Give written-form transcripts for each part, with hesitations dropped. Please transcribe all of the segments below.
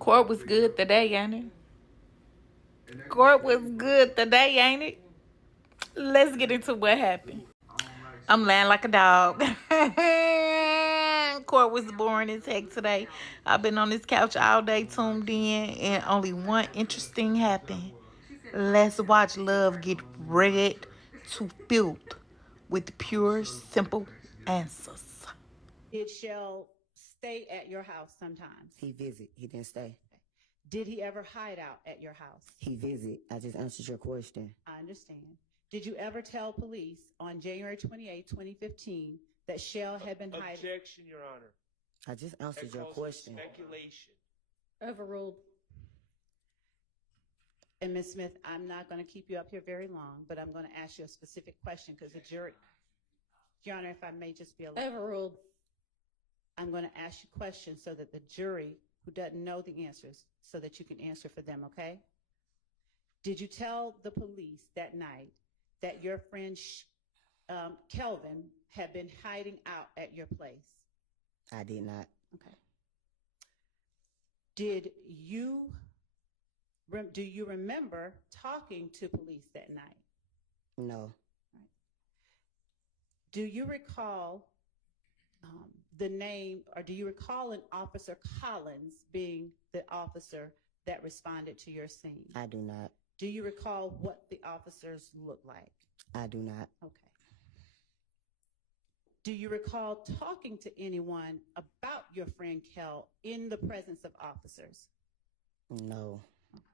Court was good today, ain't it? Court was good today, ain't it? Let's get into what happened. I'm lying like a dog. Court was boring as heck today. I've been on this couch all day tuned in, and only one interesting happened. Let's watch love get read to filth with pure, simple answers. Did Shell stay at your house sometimes? He visit. He didn't stay. Did he ever hide out at your house? He visit. I just answered your question. I understand. Did you ever tell police on January 28, 2015, that Shell had been hiding? Objection, Your Honor. I just answered your question. Speculation. Overruled. And Ms. Smith, I'm not going to keep you up here very long, but I'm going to ask you a specific question because the jury, Your Honor, if I may just be a little. Overruled. I'm going to ask you questions so that the jury who doesn't know the answers, so that you can answer for them, okay? Did you tell the police that night that your friend Kelvin had been hiding out at your place? I did not. Okay. Do you remember talking to police that night? No. Right. Do you recall the name, or do you recall an Officer Collins being the officer that responded to your scene? I do not. Do you recall what the officers looked like? I do not. Okay. Do you recall talking to anyone about your friend Kel in the presence of officers? No. Okay.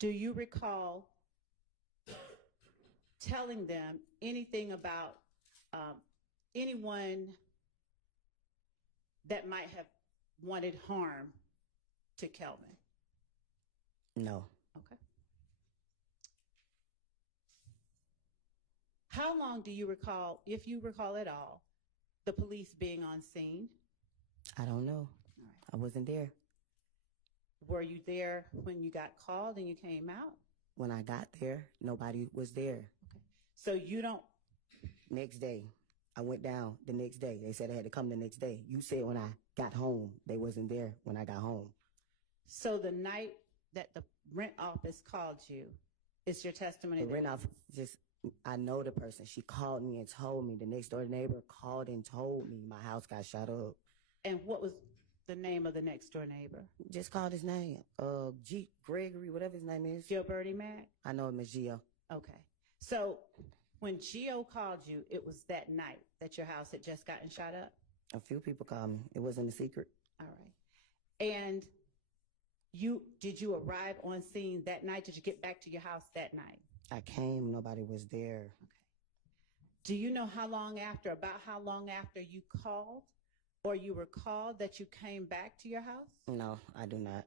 Do you recall telling them anything about anyone that might have wanted harm to Kelvin? No. Okay. How long do you recall, if you recall at all, the police being on scene? I don't know. All right. I wasn't there. Were you there when you got called and you came out? When I got there, nobody was there. Okay. So you don't. Next day, I went down the next day. They said I had to come the next day. You said when I got home, they wasn't there when I got home. So the night that the rent office called you, is your testimony? The rent office, I know the person. She called me and told me. The next door neighbor called and told me my house got shot up. And what was the name of the next door neighbor? Just called his name. Gregory, whatever his name is. Gilberty Mack? I know him as Gio. Okay. So when Gio called you, it was that night that your house had just gotten shot up? A few people called me. It wasn't a secret. All right. And did you arrive on scene that night? Did you get back to your house that night? I came. Nobody was there. Okay. Do you know about how long after you called or you were called that you came back to your house? No, I do not.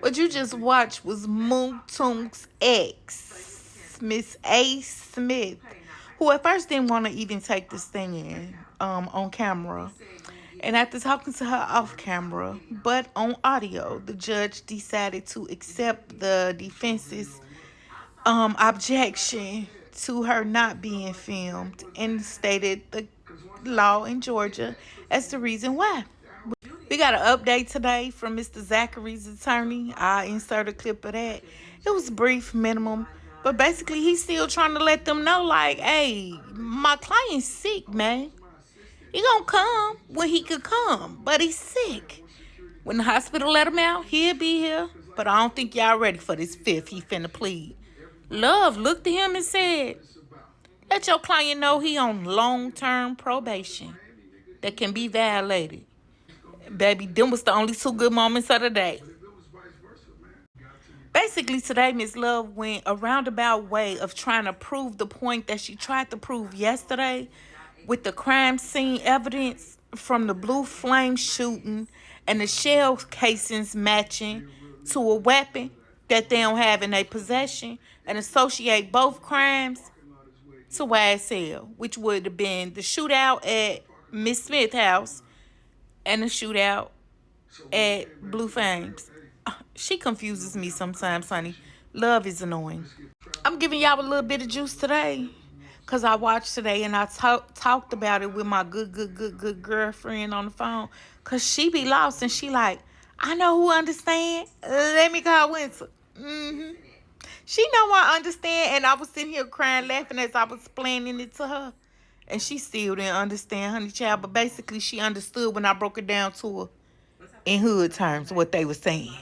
What you just watched was Moon Tung's ex, Miss A. Smith, who at first didn't want to even take the stand on camera. And after talking to her off camera, but on audio, the judge decided to accept the defense's objection to her not being filmed and stated the law in Georgia as the reason why. We got an update today from Mr. Zachary's attorney. I'll insert a clip of that. It was brief, minimum, but basically he's still trying to let them know, like, hey, my client's sick, man. He gonna come when he could come, but he's sick. When the hospital let him out, he'll be here. But I don't think y'all ready for this fifth he finna plead. Love looked at him and said, let your client know he on long-term probation that can be violated. Baby, them was the only two good moments of the day. Basically, today, Miss Love went a roundabout way of trying to prove the point that she tried to prove yesterday with the crime scene evidence from the blue flame shooting and the shell casings matching to a weapon that they don't have in their possession and associate both crimes to YSL, which would have been the shootout at Miss Smith's house and the shootout at Blue Flames. She confuses me sometimes, honey. Love is annoying. I'm giving y'all a little bit of juice today Cause I watched today and I talked about it with my good girlfriend on the phone. Cause she be lost and she like, I know who understand. Let me call Winter. She know I understand, and I was sitting here crying, laughing as I was explaining it to her, and she still didn't understand, honey child. But basically, she understood when I broke it down to her in hood terms what they were saying.